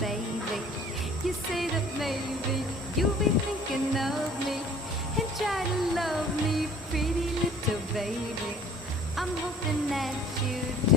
baby. You say that maybe you'll be thinking of me and try to love me, pretty little baby. I'm hoping that you